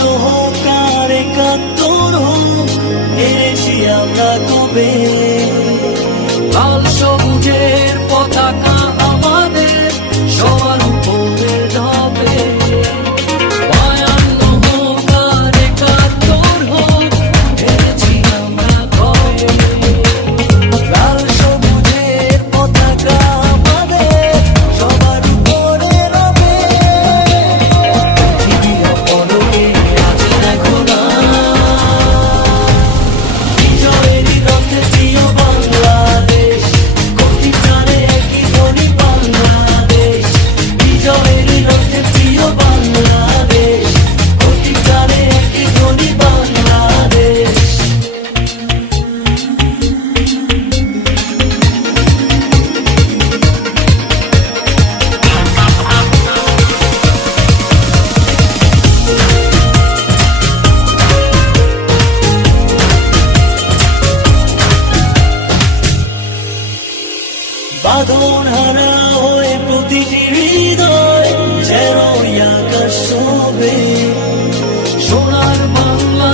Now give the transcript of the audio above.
হোক আর একাত্তর হোক, হেরেছি আমরা কবে। লাল সবুজের পতাকা আমাদের সবার উপরে রবে। 52 হোক আর 71 হোক, হেরেছি আমরা কবে। লাল সবুজের পতাকা আমাদের সবার উপরে রবে। পৃথিবীর পলকে আজ দেখো না, বিজয়েরই রথে প্রিয় বাংলাদেশ, কোটি প্রাণে একই ধ্বনি বাংলাদেশ। বিজয়েরই রথে প্রিয় বাংলাদেশ, কোটি প্রাণে একই ধ্বনি বাংলাদেশ। বাঁধন হারা হয়ে প্রতিটি হৃদয় যেন আকাশ ছবে। সোনার বাংলা